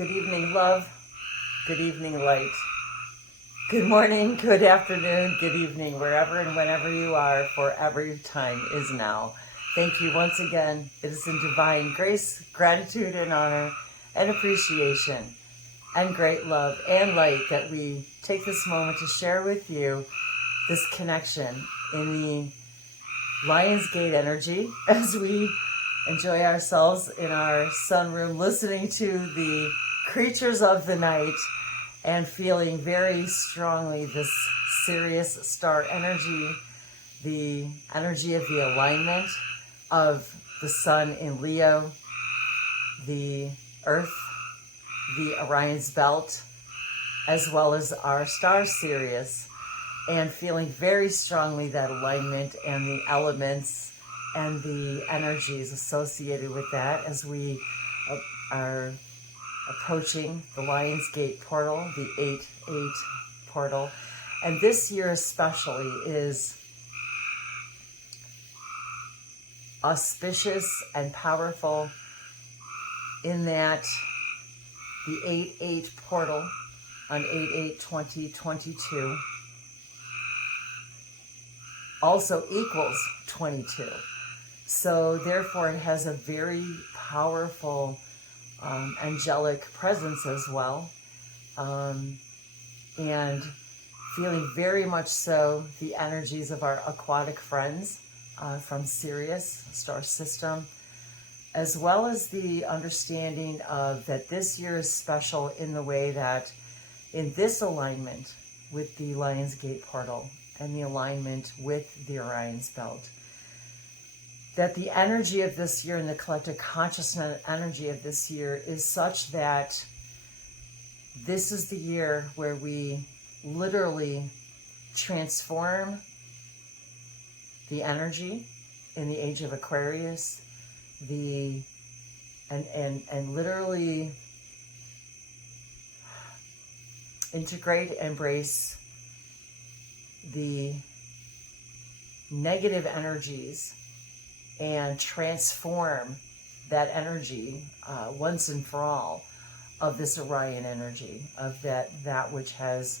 Good evening, love. Good evening, light. Good morning, good afternoon, good evening, wherever and whenever you are, for every time is now. Thank you once again. It is in divine grace, gratitude, and honor, and appreciation, and great love and light that we take this moment to share with you this connection in the Lion's Gate energy as we enjoy ourselves in our sunroom, listening to the creatures of the night and feeling very strongly this Sirius star energy, the energy of the alignment of the sun in Leo, the earth, the Orion's belt, as well as our star Sirius, and feeling very strongly that alignment and the elements and the energies associated with that as we are approaching the Lion's Gate portal, the 8-8 portal. And this year especially is auspicious and powerful in that the 8-8 portal on 8-8-2022 also equals 22. So therefore it has a very powerful angelic presence as well, and feeling very much so the energies of our aquatic friends from Sirius star system, as well as the understanding of that this year is special in the way that in this alignment with the Lion's Gate portal and the alignment with the Orion's belt, that the energy of this year and the collective consciousness energy of this year is such that this is the year where we literally transform the energy in the age of Aquarius, and literally integrate, embrace the negative energies and transform that energy once and for all of this Orion energy, of that which has,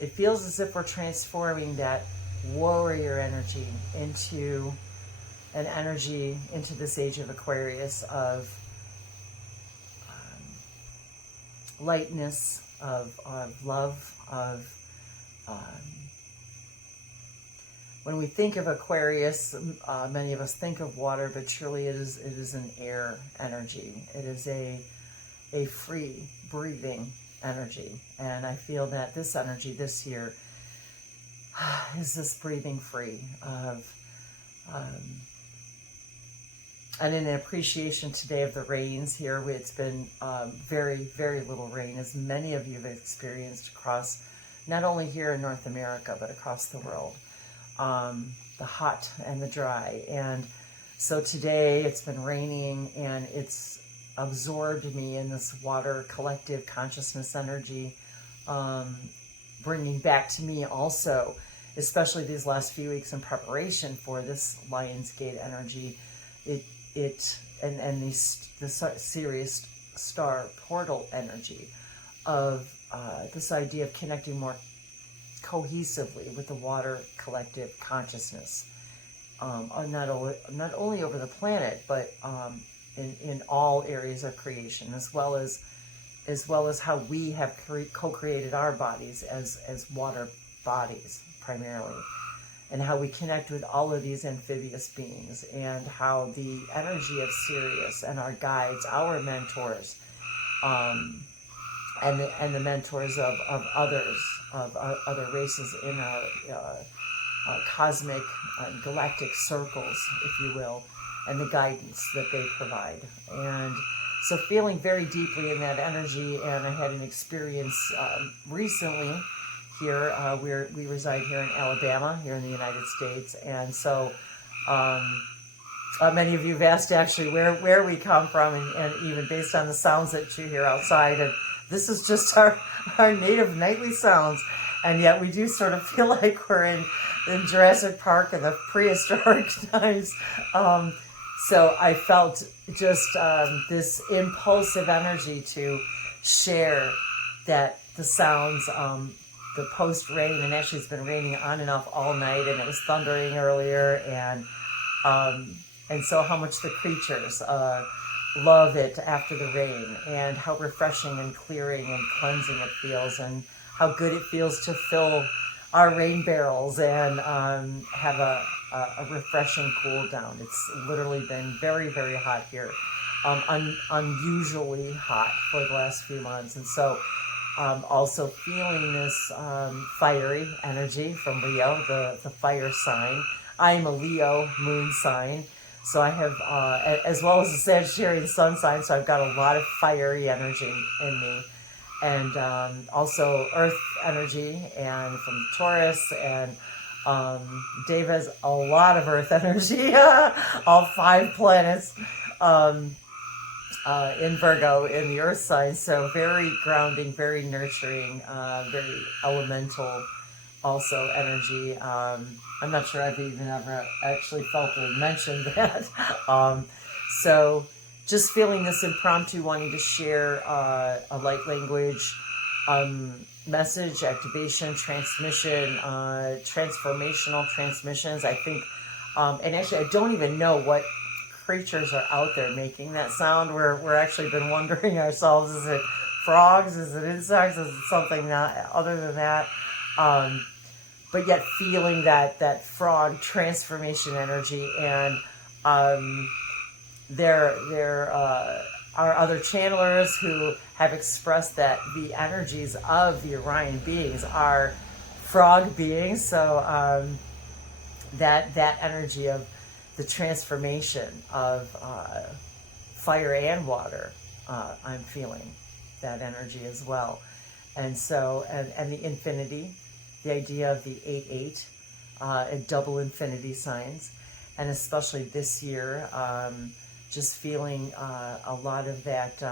it feels as if we're transforming that warrior energy into an energy, into this age of Aquarius of lightness, of love, of when we think of Aquarius, many of us think of water, but truly it is an air energy. It is a free breathing energy. And I feel that this energy this year is this breathing free of, and in appreciation today of the rains here. It's been very, very little rain, as many of you have experienced across, not only here in North America, but across the world. The hot and the dry. And so today it's been raining and it's absorbed me in this water collective consciousness energy, bringing back to me also, especially these last few weeks in preparation for this Lion's Gate energy, the Sirius star portal energy of this idea of connecting more cohesively with the water collective consciousness, not only over the planet, but in all areas of creation, as well as how we have co-created our bodies as water bodies primarily, and how we connect with all of these amphibious beings, and how the energy of Sirius and our guides, our mentors, and the mentors of others, of other races in our cosmic galactic circles, if you will, and the guidance that they provide. And so feeling very deeply in that energy. And I had an experience recently here. We reside here in Alabama, here in the United States. And so many of you have asked actually where we come from, and even based on the sounds that you hear outside. And this is just our native nightly sounds. And yet we do sort of feel like we're in Jurassic Park in the prehistoric times. So I felt just this impulsive energy to share that the sounds, the post-rain, and actually it's been raining on and off all night, and it was thundering earlier, and so how much the creatures love it after the rain, and how refreshing and clearing and cleansing it feels, and how good it feels to fill our rain barrels and have a refreshing cool down. It's literally been very, very hot here, unusually hot for the last few months, and so also feeling this fiery energy from Leo, the fire sign. I am a Leo moon sign, so I have, as well as a Sagittarian sun sign, so I've got a lot of fiery energy in me. And also earth energy, and from Taurus, and Dave has a lot of earth energy, all 5 planets in Virgo in the earth sign, so very grounding, very nurturing, very elemental also energy. I'm not sure I've even ever actually felt or mentioned that. So just feeling this impromptu, wanting to share a light language message, activation, transmission, transformational transmissions. I think, and actually I don't even know what creatures are out there making that sound. We're actually been wondering ourselves, is it frogs, is it insects, is it something other than that? But yet feeling that frog transformation energy, and there are other channelers who have expressed that the energies of the Orion beings are frog beings. So that energy of the transformation of fire and water, I'm feeling that energy as well. And so, and the infinity, the idea of the 8-8, double infinity signs, and especially this year, just feeling a lot of that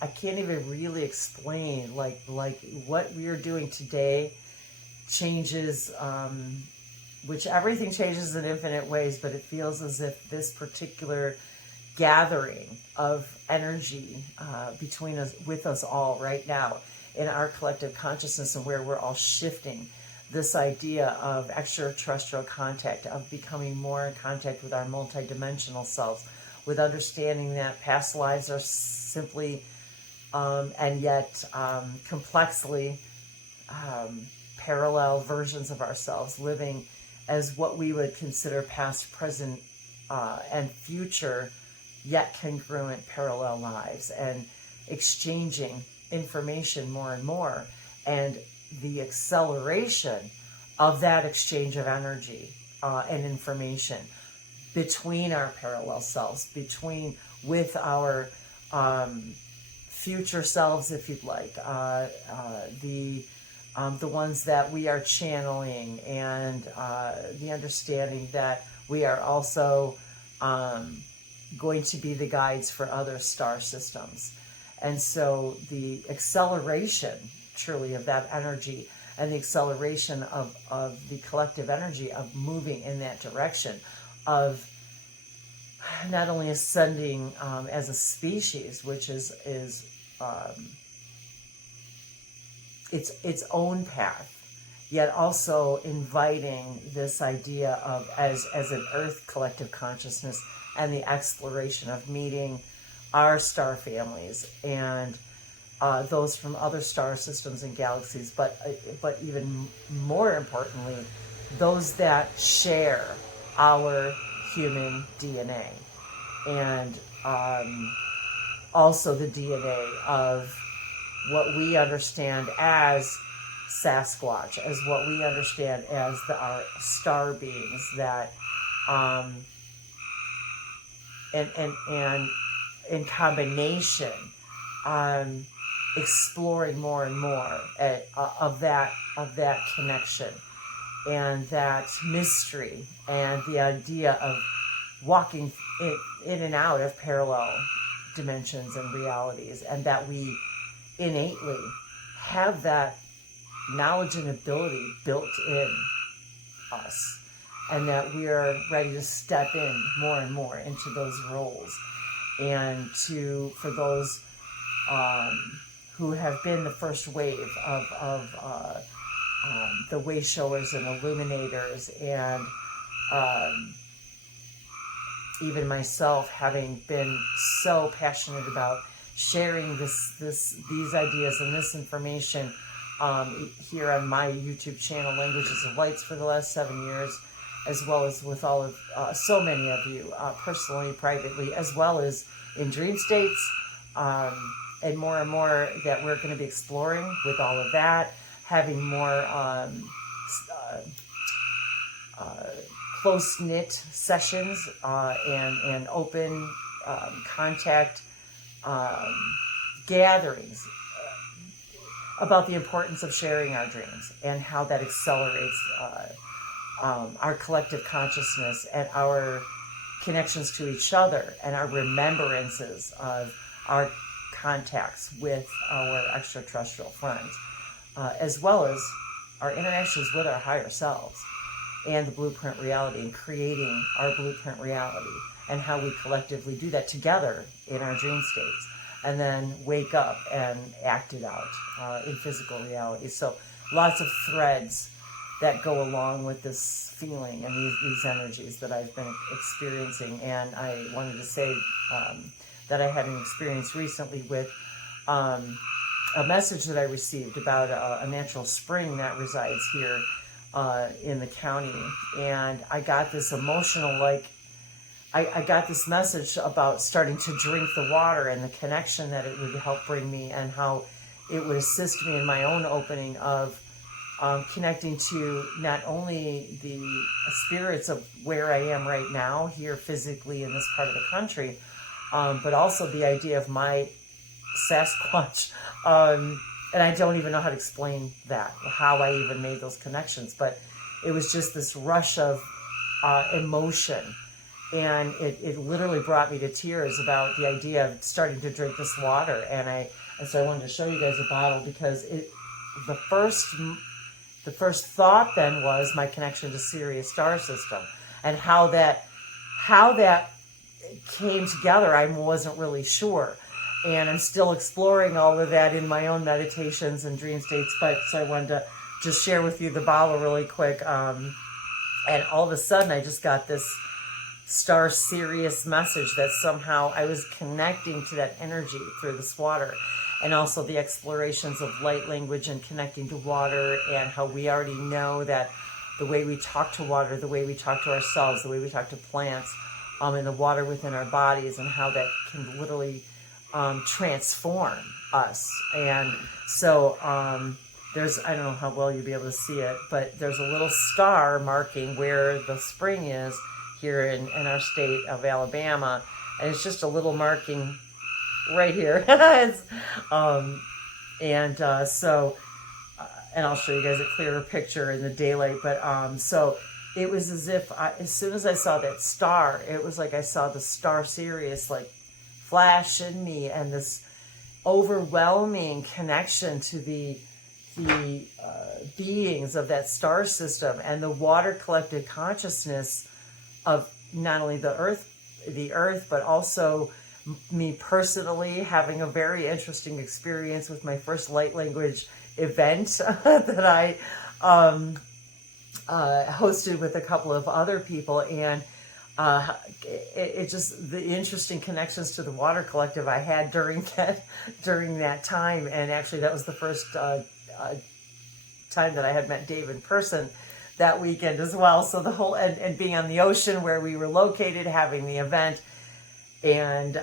I can't even really explain, like what we are doing today changes, which everything changes in infinite ways, but it feels as if this particular gathering of energy between us, with us all right now in our collective consciousness, and where we're all shifting this idea of extraterrestrial contact, of becoming more in contact with our multidimensional selves, with understanding that past lives are simply and yet complexly parallel versions of ourselves, living as what we would consider past, present, and future, yet congruent parallel lives, and exchanging information more and more, and the acceleration of that exchange of energy and information between our parallel selves, with our future selves, if you'd like, the ones that we are channeling, and the understanding that we are also going to be the guides for other star systems. And so the acceleration, truly, of that energy, and the acceleration of the collective energy of moving in that direction, of not only ascending as a species, which is its own path, yet also inviting this idea of as an Earth collective consciousness, and the exploration of meeting our star families and those from other star systems and galaxies, but even more importantly, those that share our human DNA, and also the DNA of what we understand as Sasquatch, as what we understand as our star beings that and in combination, exploring more and more of that connection, and that mystery, and the idea of walking in and out of parallel dimensions and realities, and that we innately have that knowledge and ability built in us, and that we are ready to step in more and more into those roles. And for those who have been the first wave of the way showers and illuminators, and even myself, having been so passionate about sharing these ideas and this information here on my YouTube channel, Languages of Lights, for the last 7 years, as well as with all of so many of you, personally, privately, as well as in dream states, and more that we're going to be exploring with all of that, having more close-knit sessions and open contact gatherings about the importance of sharing our dreams and how that accelerates our collective consciousness and our connections to each other and our remembrances of our contacts with our extraterrestrial friends, as well as our interactions with our higher selves and the blueprint reality, and creating our blueprint reality, and how we collectively do that together in our dream states, and then wake up and act it out in physical reality. So lots of threads that go along with this feeling and these energies that I've been experiencing. And I wanted to say that I had an experience recently with a message that I received about a natural spring that resides here in the county. And I got this emotional, I got this message about starting to drink the water and the connection that it would help bring me, and how it would assist me in my own opening of connecting to not only the spirits of where I am right now here physically in this part of the country, but also the idea of my Sasquatch. And I don't even know how to explain that, how I even made those connections, but it was just this rush of emotion. And it literally brought me to tears about the idea of starting to drink this water. And so I wanted to show you guys a bottle, because the first thought then was my connection to Sirius star system, and how that came together. I wasn't really sure. And I'm still exploring all of that in my own meditations and dream states. But so I wanted to just share with you the bottle really quick. And all of a sudden, I just got this Star Sirius message that somehow I was connecting to that energy through this water. And also the explorations of light language and connecting to water, and how we already know that the way we talk to water, the way we talk to ourselves, the way we talk to plants, and the water within our bodies, and how that can literally transform us. And so there's, I don't know how well you'll be able to see it, but there's a little star marking where the spring is here in our state of Alabama. And it's just a little marking right here. It's, and I'll show you guys a clearer picture in the daylight. But so it was as if as soon as I saw that star, it was like I saw the star Sirius flash in me, and this overwhelming connection to the beings of that star system, and the water collective consciousness of not only the earth, but also me personally having a very interesting experience with my first light language event that I hosted with a couple of other people. And it just, the interesting connections to the water collective I had during that time. And actually that was the first time that I had met Dave in person that weekend as well. So the whole, and being on the ocean where we were located, having the event, and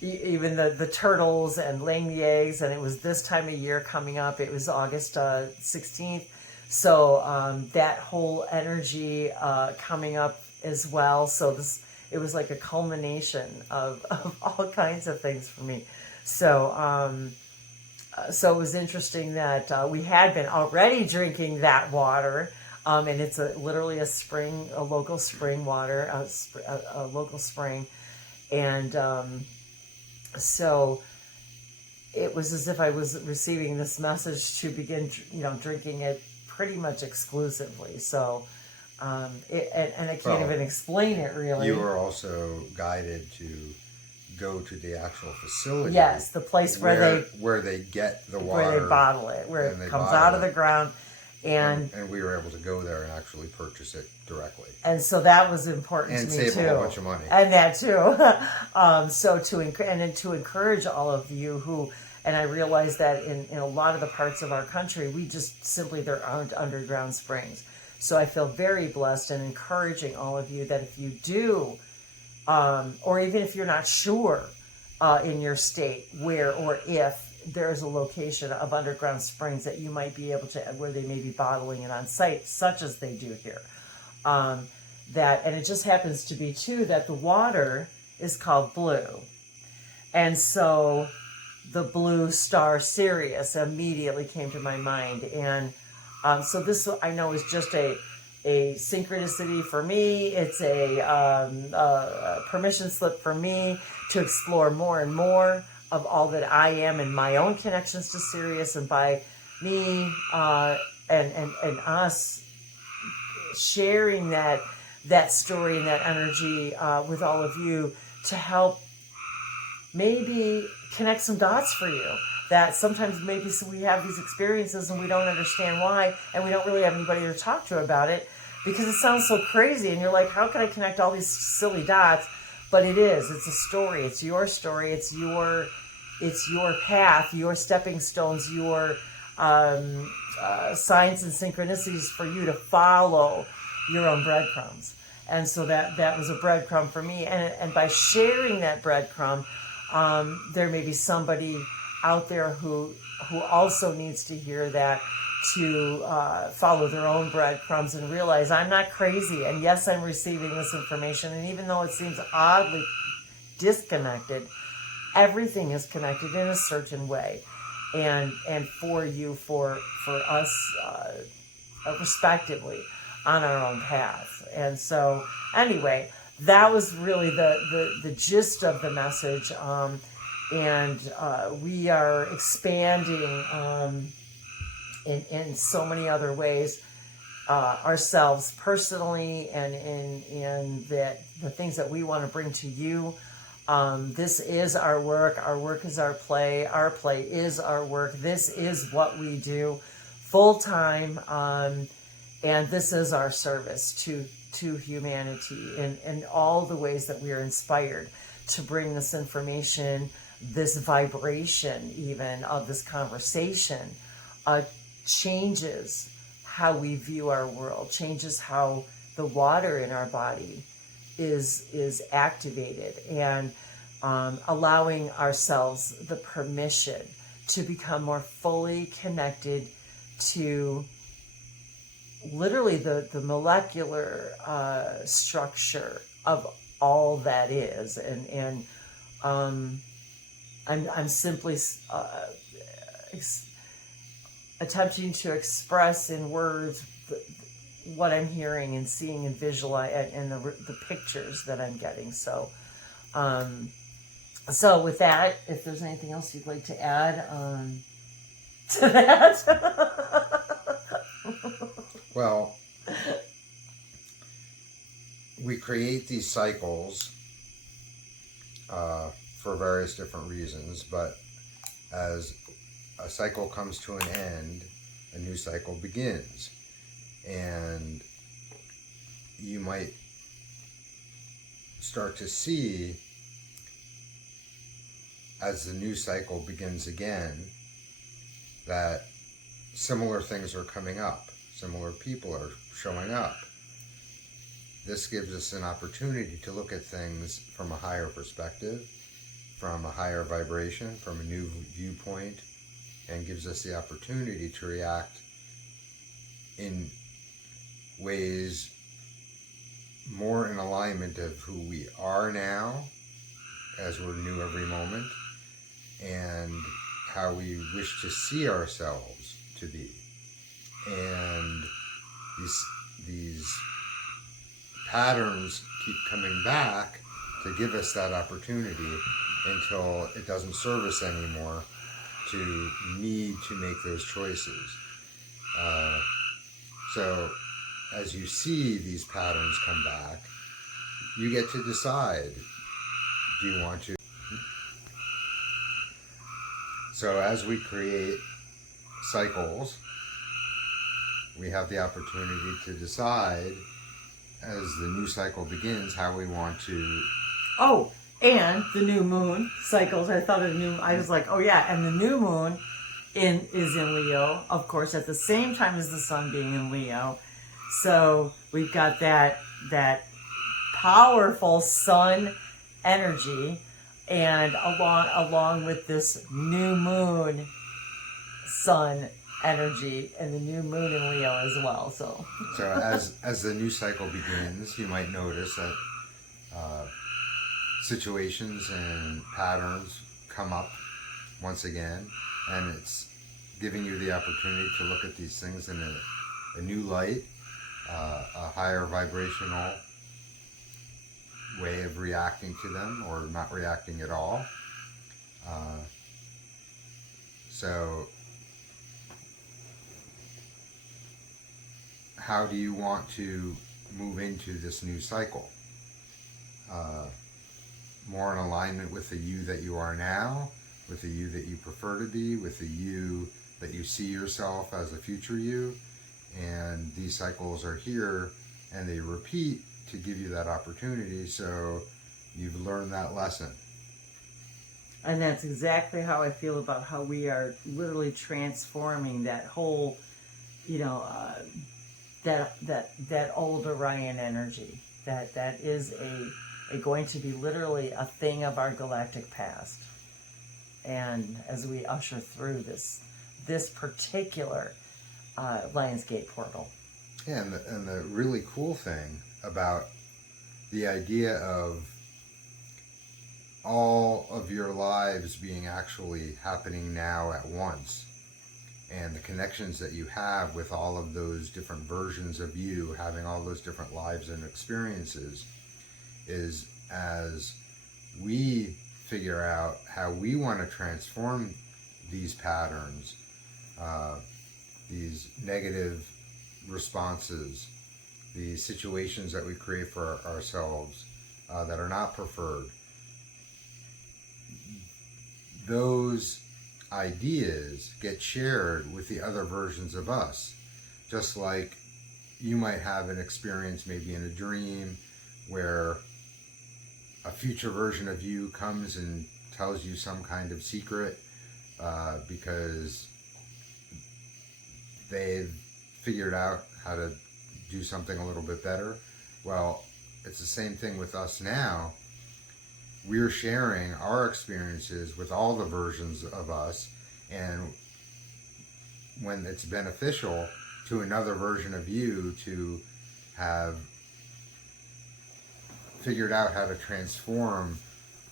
even the turtles and laying the eggs. And it was this time of year coming up. It was August 16th. So that whole energy coming up as well. So it was like a culmination of all kinds of things for me. So so it was interesting that we had been already drinking that water, and it's literally a spring, a local spring water, a local spring. And so it was as if I was receiving this message to begin, drinking it pretty much exclusively. So, and I can't even explain it really. You were also guided to go to the actual facility. Yes, the place where they get the water, where they bottle it, where it comes out of the ground, and we were able to go there and actually purchase it directly. And so that was important and to me too. And save a whole bunch of money. And that too. So to encourage all of you who, and I realize that in a lot of the parts of our country, we just simply, there aren't underground springs. So I feel very blessed and encouraging all of you that if you do, or even if you're not sure in your state where or if there's a location of underground springs that you might be able to, where they may be bottling it on site, such as they do here. And it just happens to be too that the water is called blue. And so the blue star Sirius immediately came to my mind. And so this, I know, is just a synchronicity for me. It's a permission slip for me to explore more and more of all that I am and my own connections to Sirius, and by me and us sharing that story and that energy with all of you to help maybe connect some dots for you. That sometimes maybe we have these experiences and we don't understand why, and we don't really have anybody to talk to about it because it sounds so crazy, and you're like, how can I connect all these silly dots? But it's a story. It's your story. It's your path, your stepping stones, your signs and synchronicities for you to follow your own breadcrumbs. And so that was a breadcrumb for me. And by sharing that breadcrumb, there may be somebody out there who also needs to hear that, to follow their own breadcrumbs and realize I'm not crazy. And yes, I'm receiving this information. And even though it seems oddly disconnected, everything is connected in a certain way. And for you, for us, respectively, on our own path. And so anyway, that was really the gist of the message. And we are expanding in so many other ways, ourselves personally, and in the things that we want to bring to you. This is our work. Our work is our play is our work. This is what we do full time. And this is our service to humanity in all the ways that we are inspired to bring this information, this vibration even of this conversation, changes how we view our world, changes how the water in our body is activated, and allowing ourselves the permission to become more fully connected to literally the molecular structure of all that is. And I'm simply attempting to express in words what I'm hearing and seeing and visualize, and the pictures that I'm getting. So so with that, if there's anything else you'd like to add to that. Well, we create these cycles for various different reasons, but as a cycle comes to an end, a new cycle begins. And you might start to see, as the new cycle begins again, that similar things are coming up. Similar people are showing up. This gives us an opportunity to look at things from a higher perspective, from a higher vibration, from a new viewpoint, and gives us the opportunity to react in ways more in alignment of who we are now, as we're new every moment, and how we wish to see ourselves to be. And these patterns keep coming back to give us that opportunity until it doesn't serve us anymore, to need to make those choices. So as you see these patterns come back, you get to decide, do you want to? So as we create cycles, we have the opportunity to decide, as the new cycle begins, how we want to... Oh, and the new moon cycles. I thought of I was like, oh yeah, and the new moon is in Leo, of course, at the same time as the sun being in Leo. So we've got that powerful sun energy, and along with this new moon sun energy, and the new moon in Leo as well. So as the new cycle begins, you might notice that situations and patterns come up once again, and it's giving you the opportunity to look at these things in a new light, a higher vibrational way of reacting to them, or not reacting at all. So how do you want to move into this new cycle? More in alignment with the you that you are now, with the you that you prefer to be, with the you that you see yourself as a future you. And these cycles are here, and they repeat to give you that opportunity, so you've learned that lesson. And that's exactly how I feel about how we are literally transforming that whole, that old Orion energy. That is going to be literally a thing of our galactic past. And as we usher through this particular Lionsgate portal. Yeah, and the really cool thing about the idea of all of your lives being actually happening now at once, and the connections that you have with all of those different versions of you, having all those different lives and experiences, is as we figure out how we want to transform these patterns, these negative responses, the situations that we create for ourselves that are not preferred. Those ideas get shared with the other versions of us. Just like you might have an experience, maybe in a dream, where a future version of you comes and tells you some kind of secret because they've figured out how to do something a little bit better. Well, it's the same thing with us now. We're sharing our experiences with all the versions of us, and when it's beneficial to another version of you to have figured out how to transform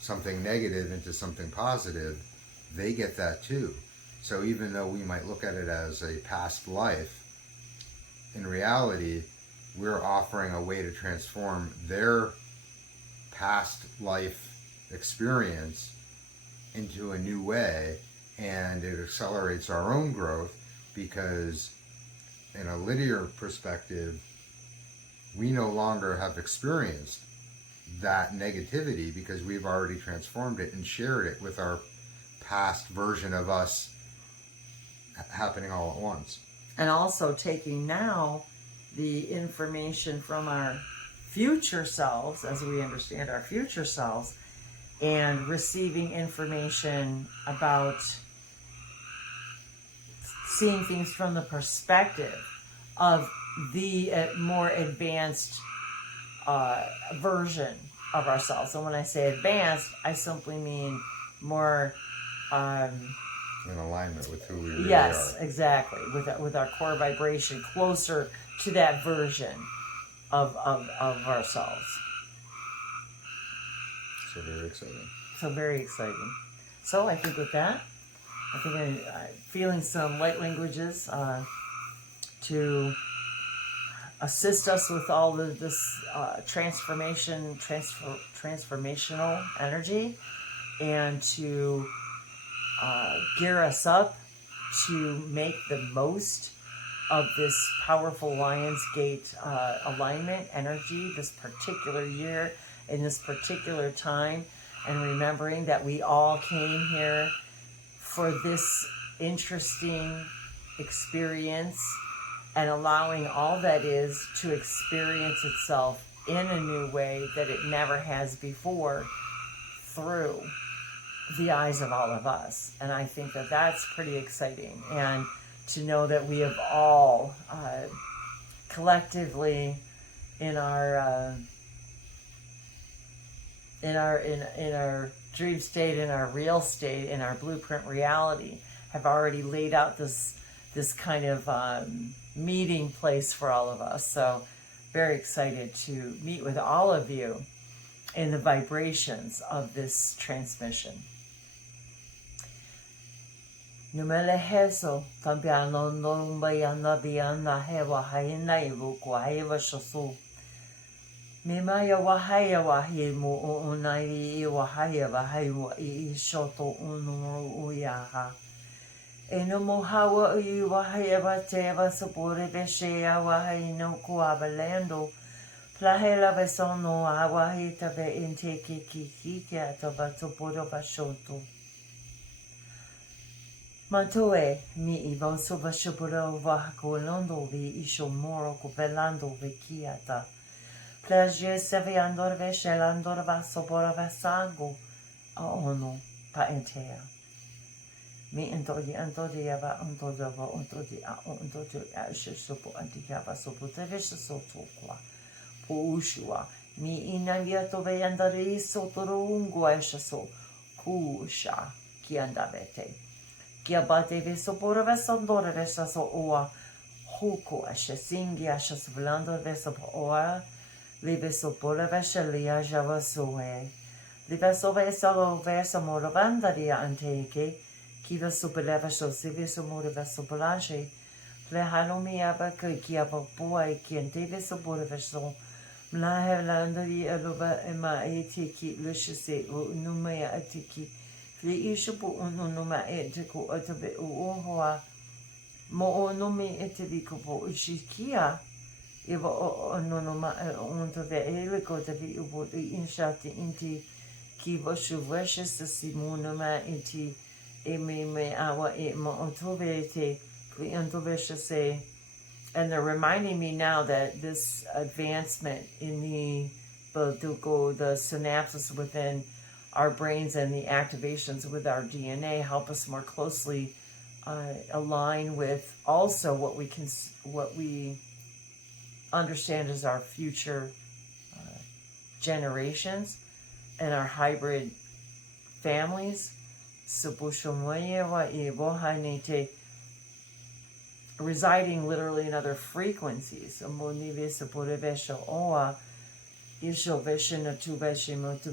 something negative into something positive, they get that too. So even though we might look at it as a past life, in reality, we're offering a way to transform their past life experience into a new way, and it accelerates our own growth, because in a linear perspective, we no longer have experienced that negativity because we've already transformed it and shared it with our past version of us happening all at once. And also taking now the information from our future selves, as we understand our future selves, and receiving information about seeing things from the perspective of the more advanced version of ourselves. And when I say advanced, I simply mean more in alignment with who we really are. Yes, exactly. With our core vibration, closer to that version of ourselves. So very exciting. Very exciting. So I think with that, I think I'm feeling some light languages to assist us with all of this transformational energy, and to gear us up to make the most of this powerful Lionsgate alignment energy this particular year in this particular time, and remembering that we all came here for this interesting experience, and allowing all that is to experience itself in a new way that it never has before through the eyes of all of us. And I think that that's pretty exciting. And to know that we have all collectively in our dream state, in our real state, in our blueprint reality, have already laid out this kind of meeting place for all of us. So very excited to meet with all of you in the vibrations of this transmission. Numele heso tambiano no bayana biana hewa haina ivuku haiva shosu. Mimaya wahaya wahi mo unai wahaya wahaiwa I shoto unu uyaha. Eno mohawa I wahaya bateva sapore veshea wahai no kuabalendo. Plahela vesono awahi tabe inteki kikika tabatoporo vashoto. Mantoe mi ivo sovashapuro vahakolondo vi ishomoro covelando vekiata. Plaje seviandor veshelandor vasopora vasango aono paentea. Mi entodi ava ontodi a ontodi ashe sopo antikava sopo tevisha sotokwa. Puushua mi inaviato veandari sotoro ungo ashe so kusha kiandavete. Kiabate vesopora vesondora vesaso oa huko ashe singi ashe sovlando vesopo oa. Livesopora veshelia javasoe. Livesove salo versa moravandaria anteke. Kiva supereva sosiviso moravesopolaje. Plehalomiaba kiava boy kiente vesopora veso. Mlahelandari alova ema etiki lushese numea atiki. Le ishupu unuma etiko otabe uohoa. Mo onumi etiko po ushikia. Iva ononoma onto ve eliko te vi ubo inshati inti kiva shuveshes the simonoma inti me awa mo ontovete kwi ontoveshase. And they're reminding me now that this advancement in the synapses within our brains and the activations with our DNA help us more closely align with also what we understand as our future generations and our hybrid families. Residing literally in other frequencies. To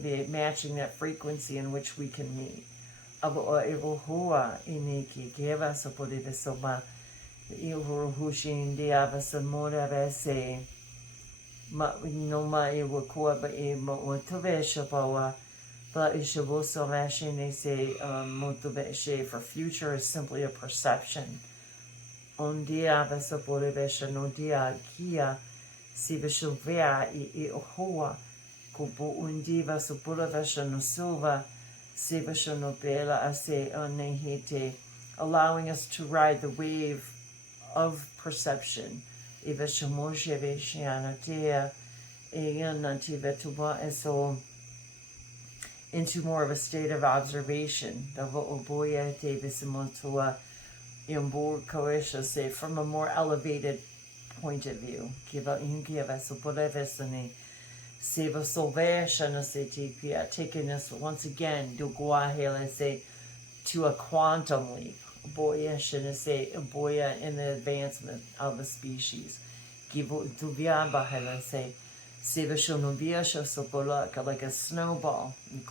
be matching that frequency in which we can meet. Hushin diava samora vese no ma ewa kuaba e motivation power but ishaboso machine say motivation for future is simply a perception on diava saporevesha no dia kia si veshovea e hoa kubo undiva saporevesha no silva si veshono bela ase onehite, allowing us to ride the wave of perception. So into more of a state of observation. From a more elevated point of view. Taking us once again to a quantum leap. In the advancement of a species. Like a snowball. It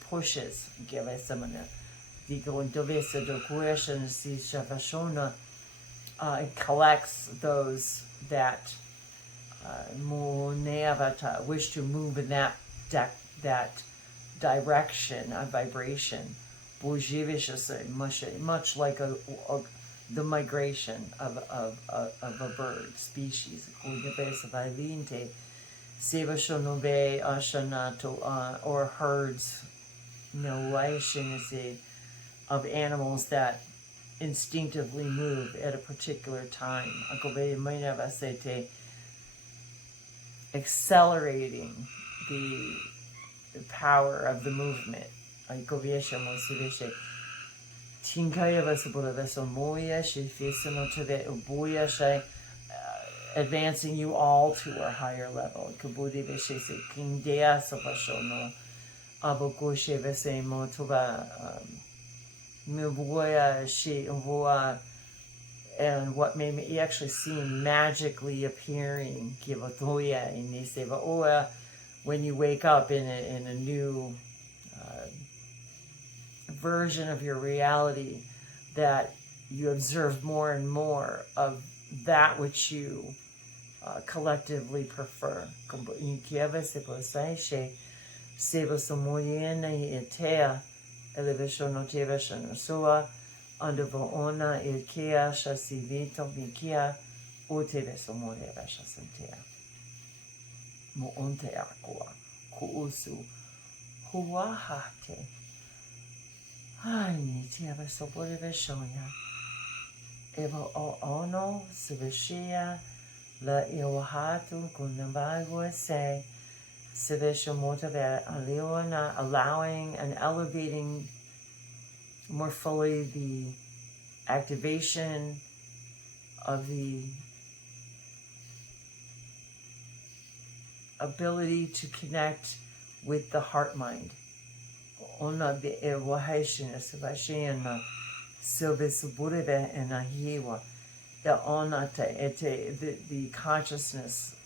pushes. It collects those that wish to move in that that direction of vibration, much like the migration of a bird species, or herds, of animals that instinctively move at a particular time. Accelerating the power of the movement. Advancing you all to a higher level. And what may you actually see magically appearing when you wake up in a new version of your reality, that you observe more and more of that which you collectively prefer. Andavoona ilkea shasivito mikia utebe somore vashasantea. Moonte aqua kuusu huahate. Ai tia vasopore vashoya. Evo o ono sivishia la iwahatu kunambagua se sivisha motave aliona, allowing and elevating more fully the activation of the ability to connect with the heart mind. Ona be wahashina savashina silvisubureve and ahiwa. The consciousness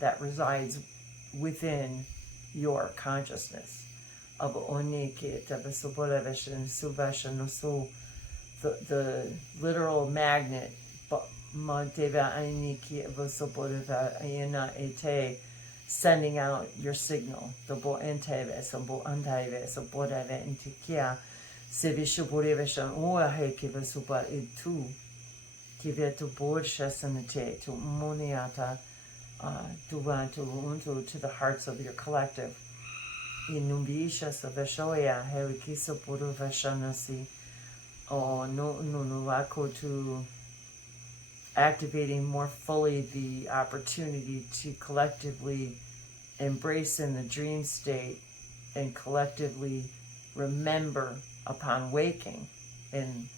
that resides within your consciousness. Of onike tabasubureveshin subashanosu, the literal magnet, monteva ainiki vasubureva ayena ete, sending out your signal. The bo enteve, sambo antaive, saboreve intikia, sevishubureveshan uaheke vasuba itu, kivetu borshasanate, to moniata, to the hearts of your collective. Inumbisha savashoya helikisa puru vashanasi, or no to activating more fully the opportunity to collectively embrace in the dream state and collectively remember upon waking. And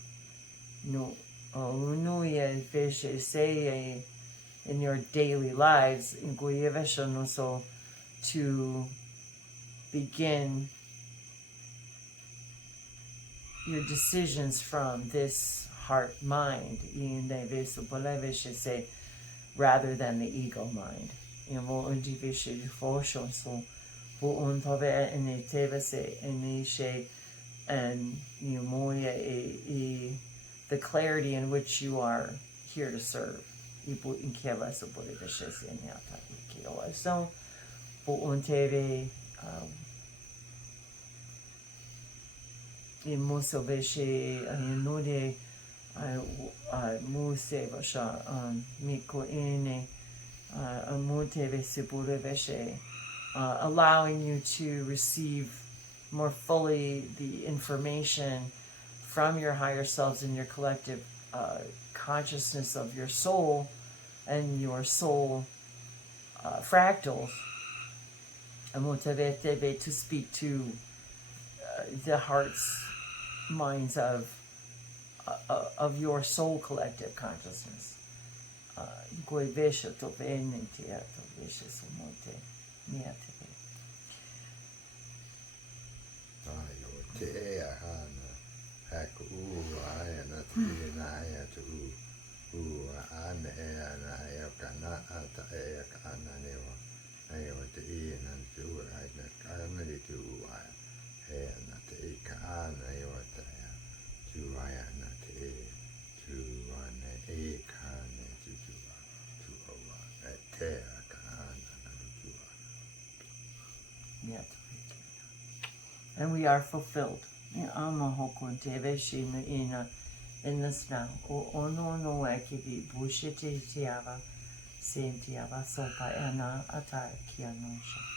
in your daily lives, to begin your decisions from this heart mind, rather than the ego mind. And the clarity in which you are here to serve. So, Musoveshe Nude Muse Vasha Miko Ine Muteve Sipureveshe, allowing you to receive more fully the information from your higher selves and your collective consciousness of your soul and your soul fractals. Amutavete to speak to the hearts, minds of your soul collective consciousness. and we are fulfilled. In this now. O ono no ekibi bushite tiava, same tiava sopa ena atai kianosha.